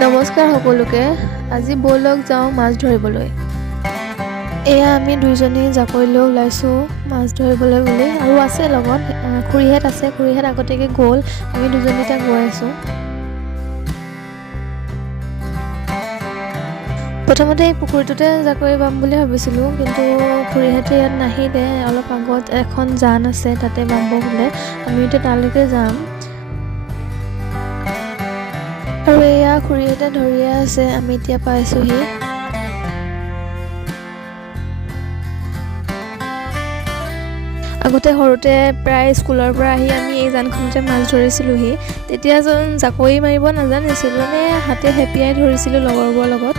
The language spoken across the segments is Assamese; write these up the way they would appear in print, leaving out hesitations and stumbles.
নমস্কাৰ সকলোকে। আজি বলক যাওঁ মাছ ধৰিবলৈ। এয়া আমি দুইজনী জাকৈলৈ ওলাইছোঁ মাছ ধৰিবলৈ বুলি, আৰু আছে লগত খুৰীহেত আছে। খুৰীহেত আগতীয়াকৈ গ'ল, আমি দুজনী এতিয়া গৈ আছোঁ। প্ৰথমতে এই পুখুৰীটোতে জাকৈ বাম বুলি ভাবিছিলোঁ, কিন্তু খুৰীহেতে ইয়াত নাহিলে। অলপ আগত এখন জান আছে, তাতে বাম বোলে। আমি এতিয়া তালৈকে যাম। আৰু এয়া খুৰীহেতে ধৰিয়ে আছে, আমি এতিয়া পাইছোঁহি। আগতে সৰুতে প্ৰায় স্কুলৰ পৰা আহি আমি এই জানখনতে মাছ ধৰিছিলোঁহি। তেতিয়া জাকৈ মাৰিব নাজানিছিলোঁ, মানে হাতে হেঁপিয়াই ধৰিছিলোঁ লগৰবোৰৰ লগত।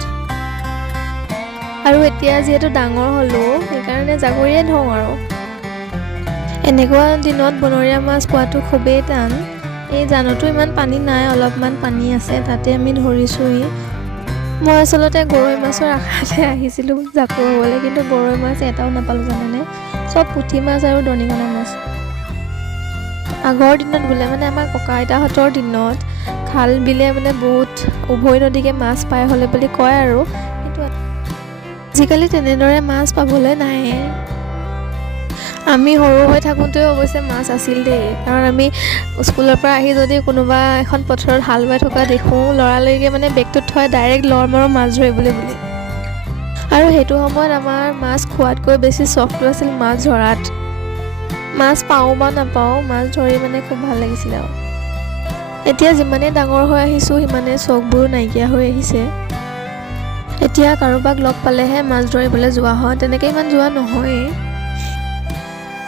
আৰু এতিয়া যিহেতু ডাঙৰ হ'লোঁ, সেইকাৰণে জাকৈয়ে ধৰোঁ আৰু। এনেকুৱা দিনত বনৰীয়া মাছ পোৱাটো খুবেই টান। এই জানতো ইমান পানী নাই, অলপমান পানী আছে, তাতে আমি ধৰিছোঁহি। মই আচলতে গৰৈ মাছৰ আশাতে আহিছিলোঁ জাকৈ হ'বলৈ, কিন্তু গৰৈ মাছ এটাও নাপালোঁ জানেনে। চব পুঠি মাছ আৰু দনিকণা মাছ। আগৰ দিনত বোলে, মানে আমাৰ ককা আইতাহঁতৰ দিনত খাল বিলে মানে বহুত উভৈ নদীকে মাছ পাই হ'লে বুলি কয় আৰু। কিন্তু আজিকালি তেনেদৰে মাছ পাবলৈ নাই। আমি সৰু হৈ থাকোঁতেও অৱশ্যে মাছ আছিল দেই, কাৰণ আমি স্কুলৰ পৰা আহি যদি কোনোবা এখন পথাৰত হাল বাই থকা দেখোঁ, লৰালৰিকৈ মানে বেগটোত থৈ ডাইৰেক্ট লৰ মাৰোঁ মাছ ধৰিবলৈ বুলি। আৰু সেইটো সময়ত আমাৰ মাছ খোৱাতকৈ বেছি চখটো আছিল মাছ ধৰাত। মাছ পাওঁ বা নাপাওঁ, মাছ ধৰি মানে খুব ভাল লাগিছিলে আৰু। এতিয়া যিমানেই ডাঙৰ হৈ আহিছোঁ, সিমানেই চখবোৰো নাইকিয়া হৈ আহিছে। এতিয়া কাৰোবাক লগ পালেহে মাছ ধৰিবলৈ যোৱা হয়, তেনেকৈ ইমান যোৱা নহয়েই।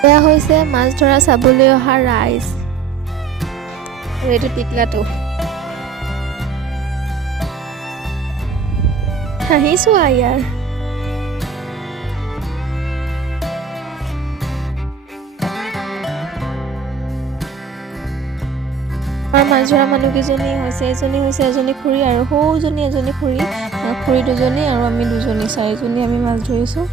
এয়া হৈছে মাছ ধৰা চাবলৈ অহা ৰাইজ। আৰু এইটো টিকলাটো। হাঁহিছোঁ আৰু ইয়াৰ। আমাৰ মাছ ধৰা মানুহকেইজনী হৈছে, এজনী খুৰী, আৰু সৰুজনী এজনী খুৰী, খুৰী দুজনী আৰু আমি দুজনী, চাৰিজনী আমি মাছ ধৰিছোঁ।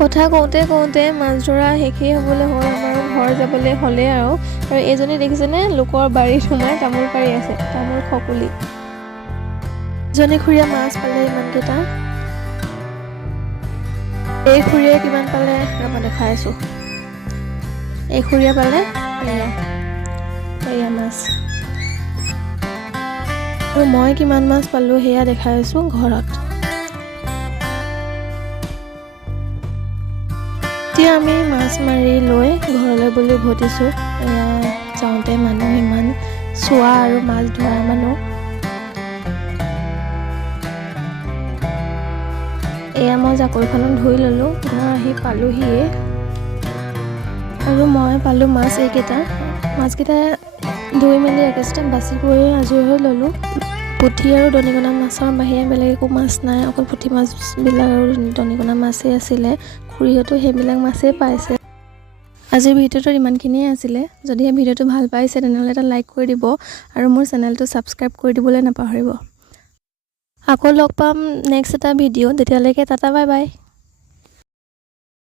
কথা কওঁতে কওঁতে মাছ ধৰা শেষেই হ'বলৈ হ'ল, আমাৰ ঘৰ যাবলৈ হ'লেই আৰু। এইজনী দেখিছেনে, লোকৰ বাৰীত সোমাই তামোল পাৰি আছে, তামোল খকুলি। ইজনী খুৰীয়ে মাছ পালে ইমানকেইটা। এই খুৰীয়ে কিমান পালে মই দেখাই আছোঁ। এই খুৰীয়ে পালে এয়া মাছ, আৰু মই কিমান মাছ পালোঁ সেয়া দেখাই আছোঁ ঘৰত। এতিয়া আমি মাছ মাৰি লৈ ঘৰলৈ বুলি উভতিছোঁ। এয়া যাওঁতে মানুহ ইমান চোৱা আৰু মাছ ধৰা মানুহ। এয়া মই জাকৈখনত ধুই ল'লোঁ, মই আহি পালোঁহিয়ে। আৰু মই পালোঁ মাছ এইকেইটা। মাছকেইটা ধুই মেলি একেষ্টে বাছি কৰি আজৰি হৈ ল'লোঁ। পুঠি আৰু দনিকণা মাছৰ বাহিৰে বেলেগ একো মাছ নাই, অকল পুঠি মাছবিলাক আৰু দনিকণা মাছেই আছিলে। খুৰীহঁতো সেইবিলাক মাছেই পাইছে। আজিৰ ভিডিঅ'টোত ইমানখিনিয়ে আছিলে। যদিহে ভিডিঅ'টো ভাল পাইছে তেনেহ'লে এটা লাইক কৰি দিব, আৰু মোৰ চেনেলটো ছাবস্ক্ৰাইব কৰি দিবলৈ নাপাহৰিব। আকৌ লগ পাম নেক্সট এটা ভিডিঅ', তেতিয়ালৈকে টাটা বাই বাই।